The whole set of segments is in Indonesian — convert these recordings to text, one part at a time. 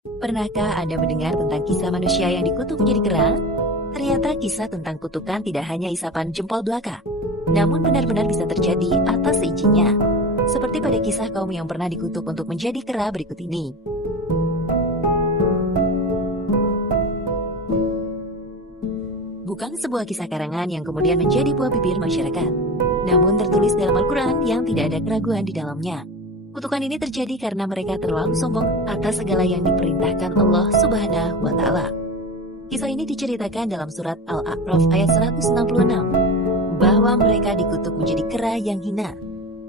Pernahkah Anda mendengar tentang kisah manusia yang dikutuk menjadi kera? Ternyata kisah tentang kutukan tidak hanya isapan jempol belaka, namun benar-benar bisa terjadi atas seizinnya. Seperti pada kisah kaum yang pernah dikutuk untuk menjadi kera berikut ini. Bukan sebuah kisah karangan yang kemudian menjadi buah bibir masyarakat, namun tertulis dalam Al-Quran yang tidak ada keraguan di dalamnya. Kutukan ini terjadi karena mereka terlalu sombong atas segala yang diperintahkan Allah Subhanahu wa Ta'ala. Kisah ini diceritakan dalam surat Al-A'raf ayat 166, bahwa mereka dikutuk menjadi kera yang hina.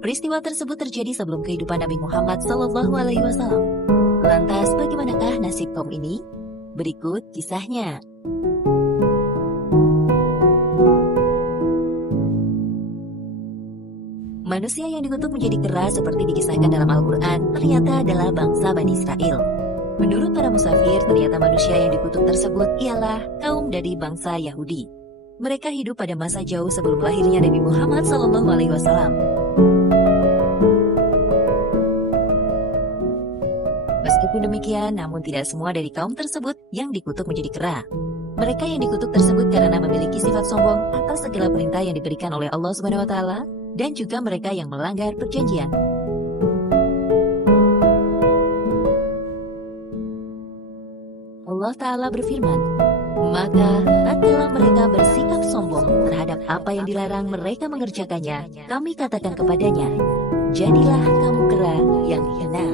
Peristiwa tersebut terjadi sebelum kehidupan Nabi Muhammad SAW. Lantas, bagaimanakah nasib kaum ini? Berikut kisahnya. Manusia yang dikutuk menjadi kera seperti dikisahkan dalam Al-Quran ternyata adalah bangsa Bani Israel. Menurut para musafir, ternyata manusia yang dikutuk tersebut ialah kaum dari bangsa Yahudi. Mereka hidup pada masa jauh sebelum lahirnya Nabi Muhammad SAW. Meskipun demikian, namun tidak semua dari kaum tersebut yang dikutuk menjadi kera. Mereka yang dikutuk tersebut karena memiliki sifat sombong atas segala perintah yang diberikan oleh Allah Subhanahu wa Ta'ala, dan juga mereka yang melanggar perjanjian. Allah Ta'ala berfirman, maka tatkala mereka bersikap sombong terhadap apa yang dilarang mereka mengerjakannya, kami katakan kepadanya, jadilah kamu kera yang hina.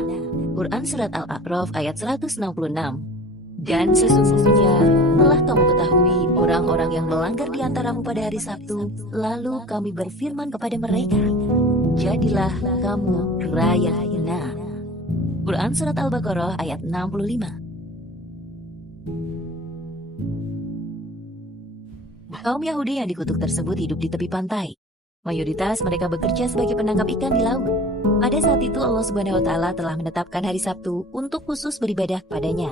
Quran Surat Al-A'raf ayat 166. Dan sesungguhnya telah kamu ketahui orang-orang yang melanggar di antaramu pada hari Sabtu, lalu kami berfirman kepada mereka, jadilah kamu kera yang hina. Quran Surat Al-Baqarah ayat 65. Kaum Yahudi yang dikutuk tersebut hidup di tepi pantai. Mayoritas mereka bekerja sebagai penangkap ikan di laut. Pada saat itu Allah Subhanahu wa Ta'ala telah menetapkan hari Sabtu untuk khusus beribadah kepadanya,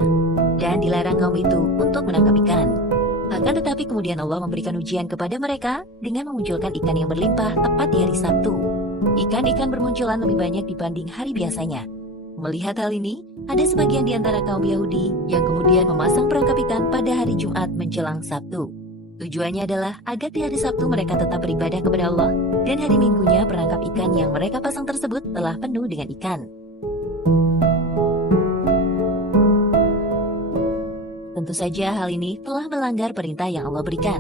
dan dilarang kaum itu untuk menangkap ikan. Akan tetapi kemudian Allah memberikan ujian kepada mereka dengan memunculkan ikan yang berlimpah tepat di hari Sabtu. Ikan-ikan bermunculan lebih banyak dibanding hari biasanya. Melihat hal ini, ada sebagian di antara kaum Yahudi yang kemudian memasang perangkap ikan pada hari Jumat menjelang Sabtu. Tujuannya adalah agar di hari Sabtu mereka tetap beribadah kepada Allah, dan hari Minggunya perangkap ikan yang mereka pasang tersebut telah penuh dengan ikan. Tentu saja hal ini telah melanggar perintah yang Allah berikan.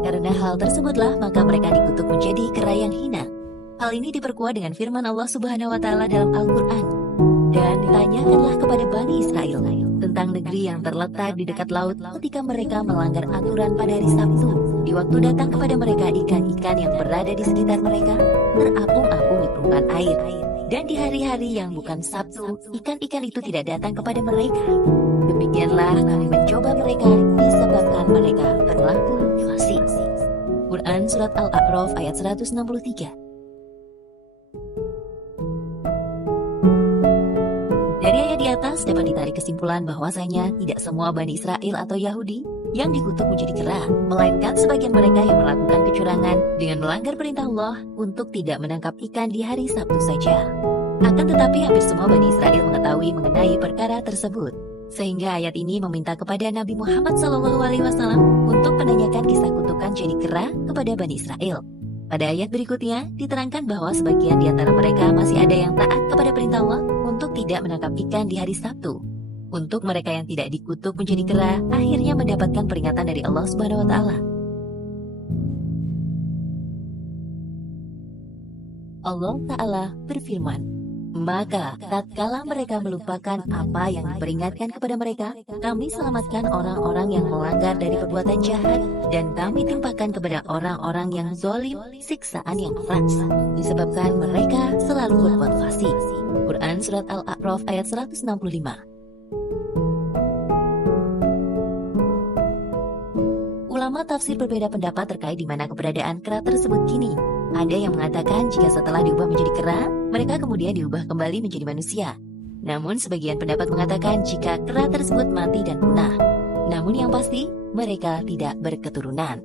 Karena hal tersebutlah maka mereka dikutuk menjadi kera yang hina. Hal ini diperkuat dengan firman Allah Subhanahu wa Ta'ala dalam Al-Quran. Dan tanyakanlah kepada Bani Israel tentang negeri yang terletak di dekat laut ketika mereka melanggar aturan pada hari Sabtu. Di waktu datang kepada mereka ikan-ikan yang berada di sekitar mereka terapung-apung di permukaan air. Dan di hari-hari yang bukan Sabtu, ikan-ikan itu tidak datang kepada mereka. Demikianlah kami mencoba mereka disebabkan mereka berlaku fasik. Quran Surat Al-A'raf ayat 163. Dari ayat di atas dapat ditarik kesimpulan bahwasanya tidak semua Bani Israel atau Yahudi yang dikutuk menjadi kera, melainkan sebagian mereka yang melakukan kecurangan dengan melanggar perintah Allah untuk tidak menangkap ikan di hari Sabtu saja. Akan tetapi hampir semua Bani Israel mengetahui mengenai perkara tersebut, sehingga ayat ini meminta kepada Nabi Muhammad SAW untuk menanyakan kisah kutukan jadi kera kepada Bani Israel. Pada ayat berikutnya diterangkan bahwa sebagian di antara mereka masih ada yang taat kepada perintah Allah untuk tidak menangkap ikan di hari Sabtu. Untuk mereka yang tidak dikutuk menjadi kera, akhirnya mendapatkan peringatan dari Allah Subhanahu wa Ta'ala. Allah Ta'ala berfirman, maka tatkala mereka melupakan apa yang diperingatkan kepada mereka, kami selamatkan orang-orang yang melanggar dari perbuatan jahat, dan kami timpakan kepada orang-orang yang zalim siksaan yang keras, disebabkan mereka selalu berbuat fasik. Quran Surat Al-A'raf ayat 165. Ulama tafsir berbeda pendapat terkait di mana keberadaan kera tersebut kini. Ada yang mengatakan jika setelah diubah menjadi kera, mereka kemudian diubah kembali menjadi manusia. Namun sebagian pendapat mengatakan jika kera tersebut mati dan punah. Namun yang pasti, mereka tidak berketurunan.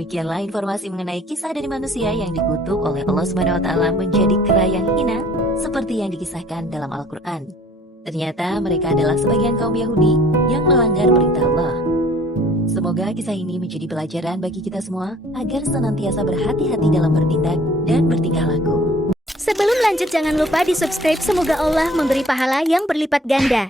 Demikianlah informasi mengenai kisah dari manusia yang dikutuk oleh Allah Subhanahu wa taala menjadi kera yang hina seperti yang dikisahkan dalam Al-Qur'an. Ternyata mereka adalah sebagian kaum Yahudi yang melanggar perintah Allah. Semoga kisah ini menjadi pelajaran bagi kita semua agar senantiasa berhati-hati dalam bertindak dan bertingkah laku. Sebelum lanjut jangan lupa di subscribe, semoga Allah memberi pahala yang berlipat ganda.